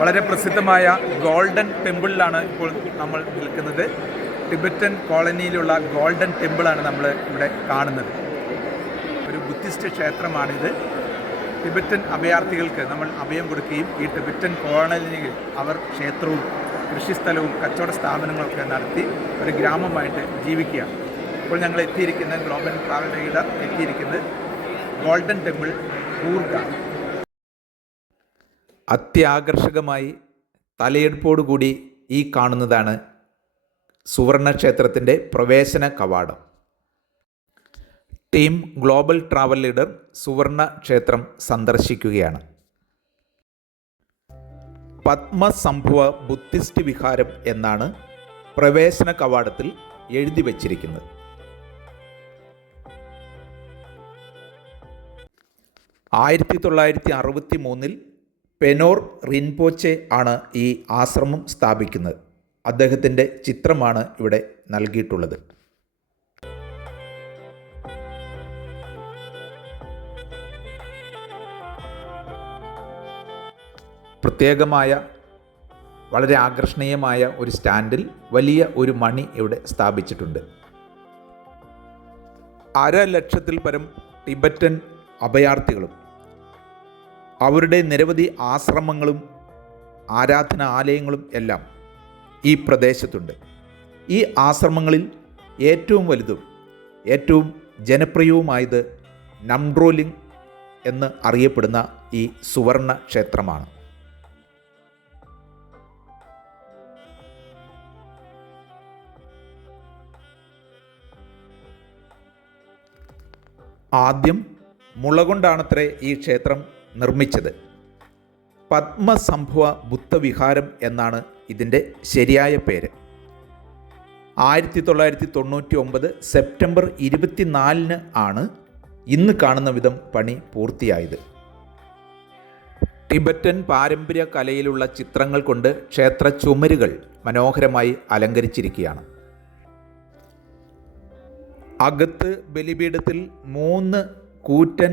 വളരെ പ്രസിദ്ധമായ ഗോൾഡൻ ടെമ്പിളിലാണ് ഇപ്പോൾ നമ്മൾ നിൽക്കുന്നത്. ടിബറ്റൻ കോളനിയിലുള്ള ഗോൾഡൻ ടെമ്പിളാണ് നമ്മൾ ഇവിടെ കാണുന്നത്. ഒരു ബുദ്ധിസ്റ്റ് ക്ഷേത്രമാണിത്. ടിബറ്റൻ അഭയാർത്ഥികൾക്ക് നമ്മൾ അഭയം കൊടുക്കുകയും ഈ ടിബറ്റൻ കോളനിയിൽ അവർ ക്ഷേത്രവും കൃഷിസ്ഥലവും കച്ചവട സ്ഥാപനങ്ങളൊക്കെ നടത്തി ഒരു ഗ്രാമമായിട്ട് ജീവിക്കുകയാണ്. ഇപ്പോൾ ഞങ്ങൾ എത്തിയിരിക്കുന്നത് ഗ്ലോബൽ ട്രാവൽ റീഡർ എത്തിയിരിക്കുന്നത് ഗോൾഡൻ ടെമ്പിൾ കൂർഗ. അത്യാകർഷകമായി തലയെടുപ്പോടുകൂടി ഈ കാണുന്നതാണ് സുവർണ ക്ഷേത്രത്തിൻ്റെ പ്രവേശന കവാടം. ടീം ഗ്ലോബൽ ട്രാവൽ ലീഡർ സുവർണ ക്ഷേത്രം സന്ദർശിക്കുകയാണ്. പത്മസംഭവ ബുദ്ധിസ്റ്റ് വിഹാരം എന്നാണ് പ്രവേശന കവാടത്തിൽ എഴുതി വച്ചിരിക്കുന്നത്. (1963) പെനോർ റിൻപോച്ചെ ആണ് ഈ ആശ്രമം സ്ഥാപിക്കുന്നത്. അദ്ദേഹത്തിൻ്റെ ചിത്രമാണ് ഇവിടെ നൽകിയിട്ടുള്ളത്. പ്രത്യേകമായ വളരെ ആകർഷണീയമായ ഒരു സ്റ്റാൻഡിൽ വലിയ ഒരു മണി ഇവിടെ സ്ഥാപിച്ചിട്ടുണ്ട്. 1.5 ലക്ഷത്തിൽ പരം ടിബറ്റൻ അഭയാർത്ഥികളും അവരുടെ നിരവധി ആശ്രമങ്ങളും ആരാധനാലയങ്ങളും എല്ലാം ഈ പ്രദേശത്തുണ്ട്. ഈ ആശ്രമങ്ങളിൽ ഏറ്റവും വലുതും ഏറ്റവും ജനപ്രിയവുമായത് നംഡ്രോലിംഗ് എന്ന് അറിയപ്പെടുന്ന ഈ സുവർണ ക്ഷേത്രമാണ്. ആദ്യം മുള കൊണ്ടാണത്രേ ഈ ക്ഷേത്രം നിർമ്മിച്ചത്. പത്മസംഭവ ബുദ്ധവിഹാരം എന്നാണ് ഇതിൻ്റെ ശരിയായ പേര്. 1999 സെപ്റ്റംബർ 24 ആണ് ഇന്ന് കാണുന്ന വിധം പണി പൂർത്തിയായത്. ടിബറ്റൻ പാരമ്പര്യ കലയിലുള്ള ചിത്രങ്ങൾ കൊണ്ട് ക്ഷേത്ര ചുമരുകൾ മനോഹരമായി അലങ്കരിച്ചിരിക്കുകയാണ്. അകത്ത് ബലിപീഠത്തിൽ 3 കൂറ്റൻ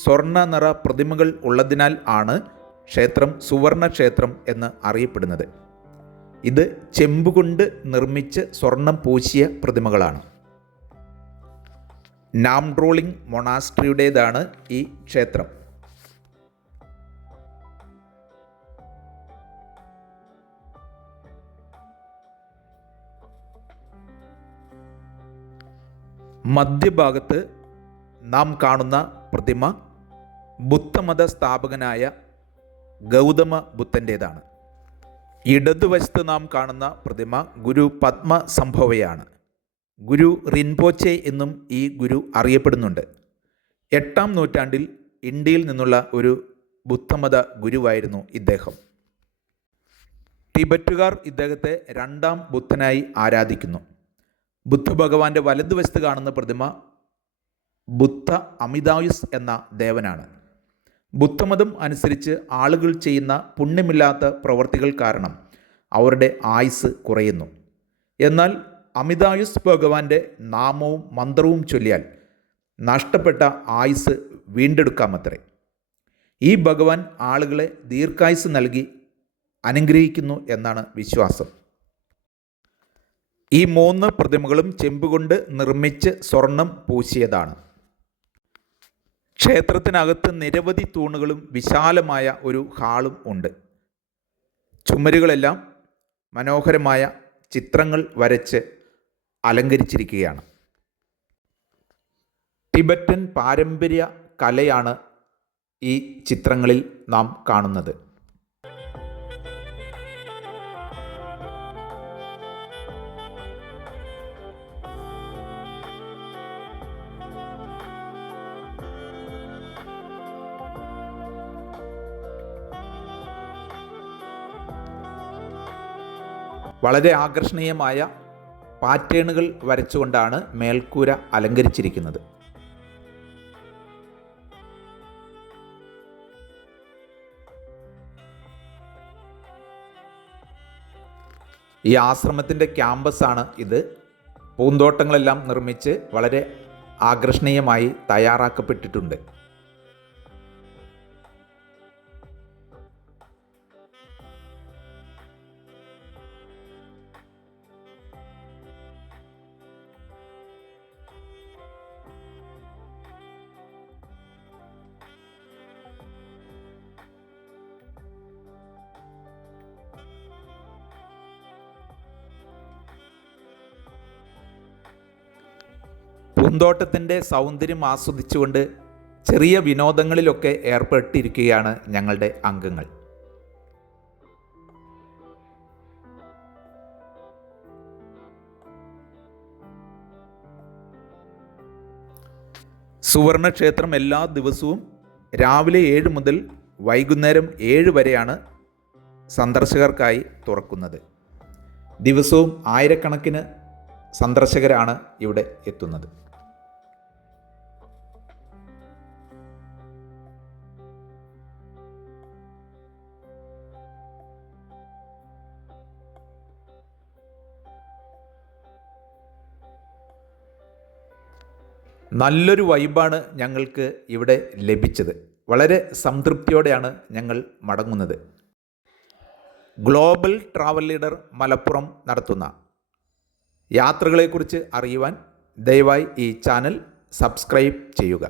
സ്വർണ്ണ നിറ പ്രതിമകൾ ഉള്ളതിനാൽ ആണ് ക്ഷേത്രം സുവർണ ക്ഷേത്രം എന്ന് അറിയപ്പെടുന്നത്. ഇത് ചെമ്പുകൊണ്ട് നിർമ്മിച്ച് സ്വർണം പൂശിയ പ്രതിമകളാണ്. നാംഡ്രോളിംഗ് മൊണാസ്ട്രിയുടേതാണ് ഈ ക്ഷേത്രം. മധ്യഭാഗത്ത് നാം കാണുന്ന പ്രതിമ ബുദ്ധമത സ്ഥാപകനായ ഗൗതമ ബുദ്ധൻ്റേതാണ്. ഇടതുവശത്ത് നാം കാണുന്ന പ്രതിമ ഗുരു പത്മസംഭവയാണ്. ഗുരു റിൻപോച്ചെ എന്നും ഈ ഗുരു അറിയപ്പെടുന്നുണ്ട്. 8-ാം നൂറ്റാണ്ടിൽ ഇന്ത്യയിൽ നിന്നുള്ള ഒരു ബുദ്ധമത ഗുരുവായിരുന്നു ഇദ്ദേഹം. ടിബറ്റുകാർ ഇദ്ദേഹത്തെ 2-ാം ബുദ്ധനായി ആരാധിക്കുന്നു. ബുദ്ധഭഗവാന്റെ വലതുവശത്ത് കാണുന്ന പ്രതിമ ബുദ്ധ അമിതായുസ് എന്ന ദേവനാണ്. ബുദ്ധമതം അനുസരിച്ച് ആളുകൾ ചെയ്യുന്ന പുണ്യമില്ലാത്ത പ്രവർത്തികൾ കാരണം അവരുടെ ആയുസ് കുറയുന്നു. എന്നാൽ അമിതായുസ് ഭഗവാന്റെ നാമവും മന്ത്രവും ചൊല്ലിയാൽ നഷ്ടപ്പെട്ട ആയുസ് വീണ്ടെടുക്കാമത്രേ. ഈ ഭഗവാൻ ആളുകളെ ദീർഘായുസ് നൽകി അനുഗ്രഹിക്കുന്നു എന്നാണ് വിശ്വാസം. ഈ 3 പ്രതിമകളും ചെമ്പുകൊണ്ട് നിർമ്മിച്ച് സ്വർണം പൂശിയതാണ്. ക്ഷേത്രത്തിനകത്ത് നിരവധി തൂണുകളും വിശാലമായ ഒരു ഹാളും ഉണ്ട്. ചുമരുകളെല്ലാം മനോഹരമായ ചിത്രങ്ങൾ വരച്ച് അലങ്കരിച്ചിരിക്കുകയാണ്. ടിബറ്റൻ പാരമ്പര്യ കലയാണ് ഈ ചിത്രങ്ങളിൽ നാം കാണുന്നത്. വളരെ ആകർഷണീയമായ പാറ്റേണുകൾ വരച്ചുകൊണ്ടാണ് മേൽക്കൂര അലങ്കരിച്ചിരിക്കുന്നത്. ഈ ആശ്രമത്തിൻ്റെ ക്യാമ്പസാണ് ഇത്. പൂന്തോട്ടങ്ങളെല്ലാം നിർമ്മിച്ച് വളരെ ആകർഷണീയമായി തയ്യാറാക്കപ്പെട്ടിട്ടുണ്ട്. പൂന്തോട്ടത്തിൻ്റെ സൗന്ദര്യം ആസ്വദിച്ചുകൊണ്ട് ചെറിയ വിനോദങ്ങളിലൊക്കെ ഏർപ്പെട്ടിരിക്കുകയാണ് ഞങ്ങളുടെ അംഗങ്ങൾ. സുവർണക്ഷേത്രം എല്ലാ ദിവസവും രാവിലെ 7 മുതൽ വൈകുന്നേരം 7 വരെയാണ് സന്ദർശകർക്കായി തുറക്കുന്നത്. ദിവസവും ആയിരക്കണക്കിന് സന്ദർശകരാണ് ഇവിടെ എത്തുന്നത്. നല്ലൊരു വൈബാണ് ഞങ്ങൾക്ക് ഇവിടെ ലഭിച്ചത്. വളരെ സംതൃപ്തിയോടെയാണ് ഞങ്ങൾ മടങ്ങുന്നത്. ഗ്ലോബൽ ട്രാവൽ ലീഡർ മലപ്പുറം നടത്തുന്ന യാത്രകളെക്കുറിച്ച് അറിയുവാൻ ദയവായി ഈ ചാനൽ സബ്സ്ക്രൈബ് ചെയ്യുക.